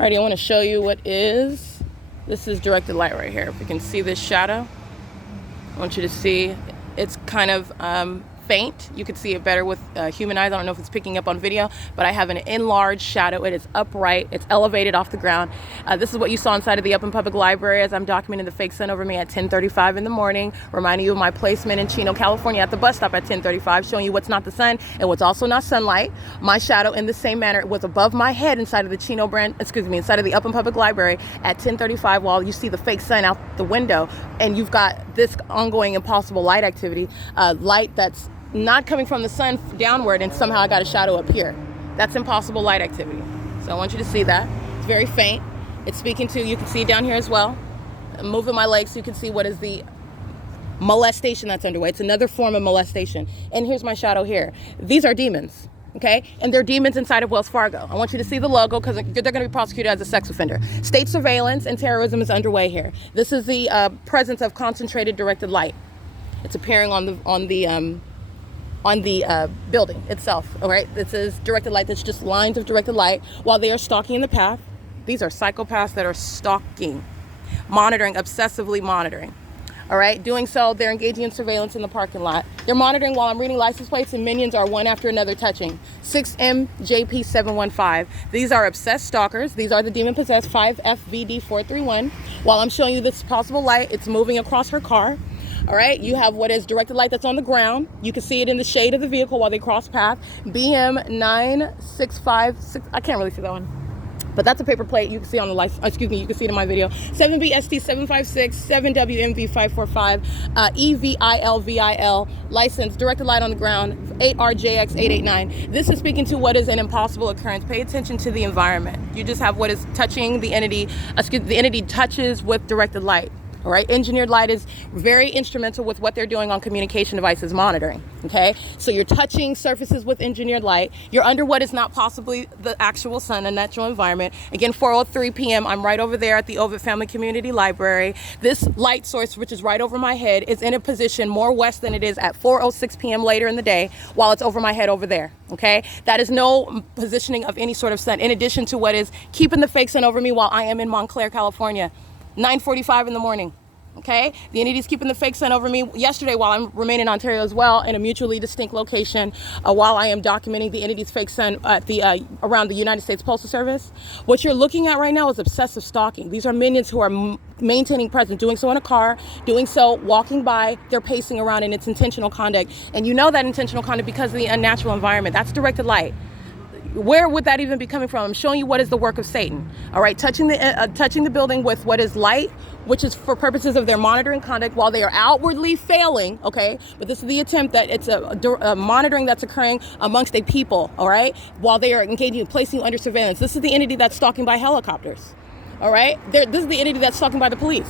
Alrighty, I want to show you what is, this is directed light right here. If you can see this shadow, I want you to see it's kind of faint. You can see it better with human eyes. I don't know if it's picking up on video, but I have an enlarged shadow. It is upright. It's elevated off the ground. This is what you saw inside of the Upland Public Library as I'm documenting the fake sun over me at 10:35 in the morning, reminding you of my placement in Chino, California at the bus stop at 10:35, showing you what's not the sun and what's also not sunlight. My shadow in the same manner was above my head inside of the Chino brand, inside of the Upland Public Library at 10:35 while you see the fake sun out the window, and you've got this ongoing impossible light activity, light that's not coming from the sun downward, and somehow I got a shadow up here. That's impossible light activity. So I want you to see that. It's very faint. It's speaking to, you can see down here as well. I'm moving my legs so you can see what is the molestation that's underway. It's another form of molestation. And here's my shadow here. These are demons, okay? And they're demons inside of Wells Fargo. I want you to see the logo because they're going to be prosecuted as a sex offender. State surveillance and terrorism is underway here. This is the presence of concentrated directed light. It's appearing on the building itself. All right, this is directed light. That's just lines of directed light while they are stalking in the path. These are psychopaths that are stalking, monitoring, obsessively monitoring. All right, doing so, they're engaging in surveillance in the parking lot. They're monitoring while I'm reading license plates, and minions are one after another touching. 6MJP715. These are obsessed stalkers. These are the demon possessed 5FVD431. While I'm showing you this possible light, it's moving across her car. All right, you have what is directed light that's on the ground. You can see it in the shade of the vehicle while they cross path. BM9656, I can't really see that one, but that's a paper plate you can see on the license, excuse me, you can see it in my video. 7BST756, 7WMV545, EVILVIL, license, directed light on the ground, 8RJX889. This is speaking to what is an impossible occurrence. Pay attention to the environment. You just have what is touching the entity, the entity touches with directed light. All right, engineered light is very instrumental with what they're doing on communication devices monitoring, okay? So you're touching surfaces with engineered light. You're under what is not possibly the actual sun, a natural environment. Again, 4:03 p.m., I'm right over there at the Ovid Family Community Library. This light source, which is right over my head, is in a position more west than it is at 4:06 p.m. later in the day while it's over my head over there, okay? That is no positioning of any sort of sun, in addition to what is keeping the fake sun over me while I am in Montclair, California. 9:45 in the morning, okay? The entity's keeping the fake sun over me yesterday while I'm remaining in Ontario as well, in a mutually distinct location, while I am documenting the entity's fake sun at the around the United States Postal Service. What you're looking at right now is obsessive stalking. These are minions who are maintaining presence, doing so in a car, doing so walking by, they're pacing around, and it's intentional conduct. And you know that intentional conduct because of the unnatural environment. That's directed light. Where would that even be coming from? I'm showing you what is the work of Satan. All right, touching the building with what is light, which is for purposes of their monitoring conduct while they are outwardly failing, okay? But this is the attempt that it's a monitoring that's occurring amongst a people, all right? While they are engaging, placing you under surveillance. This is the entity that's stalking by helicopters, all right? This is the entity that's stalking by the police.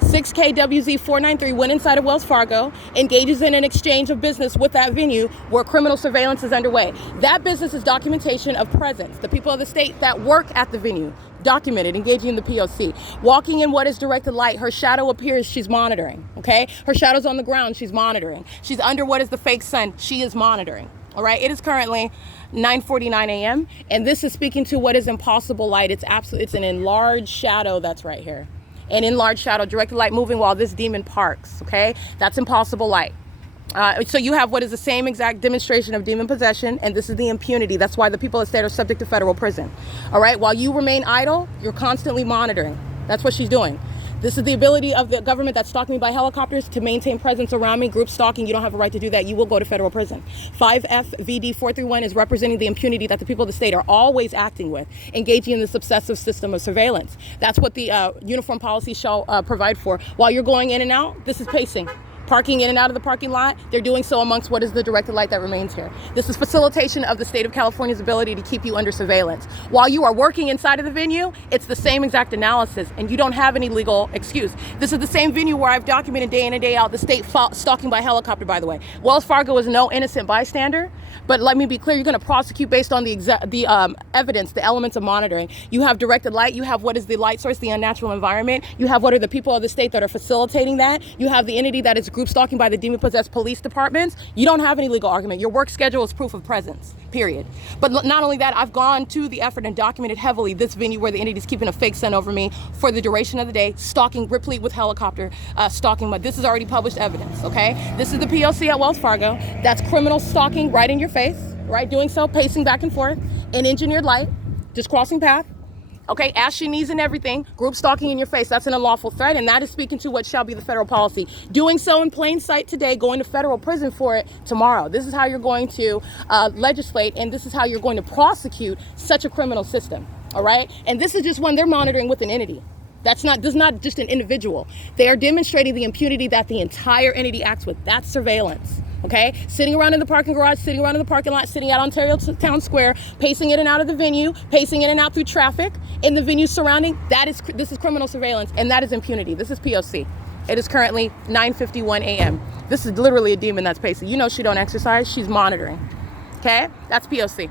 6KWZ493 went inside of Wells Fargo, engages in an exchange of business with that venue where criminal surveillance is underway. That business is documentation of presence. The people of the state that work at the venue, documented, engaging in the P.O.C. Walking in what is directed light, her shadow appears, she's monitoring, okay? Her shadow's on the ground, she's monitoring. She's under what is the fake sun, she is monitoring, all right? It is currently 9:49 a.m. and this is speaking to what is impossible light. It's an enlarged shadow that's right here. An enlarged shadow, directed light moving while this demon parks, okay? That's impossible light. So you have what is the same exact demonstration of demon possession, and this is the impunity. That's why the people of the state are subject to federal prison, all right? While you remain idle, you're constantly monitoring. That's what she's doing. This is the ability of the government that's stalking me by helicopters to maintain presence around me, group stalking. You don't have a right to do that. You will go to federal prison. 5FVD431 is representing the impunity that the people of the state are always acting with, engaging in this obsessive system of surveillance. That's what the uniform policy shall provide for. While you're going in and out, this is pacing. Parking in and out of the parking lot, they're doing so amongst what is the directed light that remains here. This is facilitation of the state of California's ability to keep you under surveillance. While you are working inside of the venue, it's the same exact analysis, and you don't have any legal excuse. This is the same venue where I've documented day in and day out the state stalking by helicopter, by the way. Wells Fargo is no innocent bystander. But let me be clear, you're going to prosecute based on the evidence, the elements of monitoring. You have directed light. You have what is the light source, the unnatural environment. You have what are the people of the state that are facilitating that. You have the entity that is group stalking by the demon-possessed police departments. You don't have any legal argument. Your work schedule is proof of presence, period. But not only that, I've gone to the effort and documented heavily this venue where the entity is keeping a fake sun over me for the duration of the day, stalking, replete with helicopter stalking. But this is already published evidence, okay? This is the P.O.C. at Wells Fargo. That's criminal stalking right in your face, right? Doing so, pacing back and forth in engineered light, just crossing path. Okay, ash your knees and everything, group stalking in your face. That's an unlawful threat, and that is speaking to what shall be the federal policy. Doing so in plain sight today, going to federal prison for it tomorrow. This is how you're going to legislate, and this is how you're going to prosecute such a criminal system, all right? And this is just when they're monitoring with an entity. This is not just an individual. They are demonstrating the impunity that the entire entity acts with. That's surveillance. Okay, sitting around in the parking garage, sitting around in the parking lot, sitting out on Ontario Town Square, pacing in and out of the venue, pacing in and out through traffic in the venue surrounding. This is criminal surveillance, and that is impunity. This is POC. It is currently 9:51 a.m. This is literally a demon that's pacing. You know she don't exercise. She's monitoring. Okay, that's POC.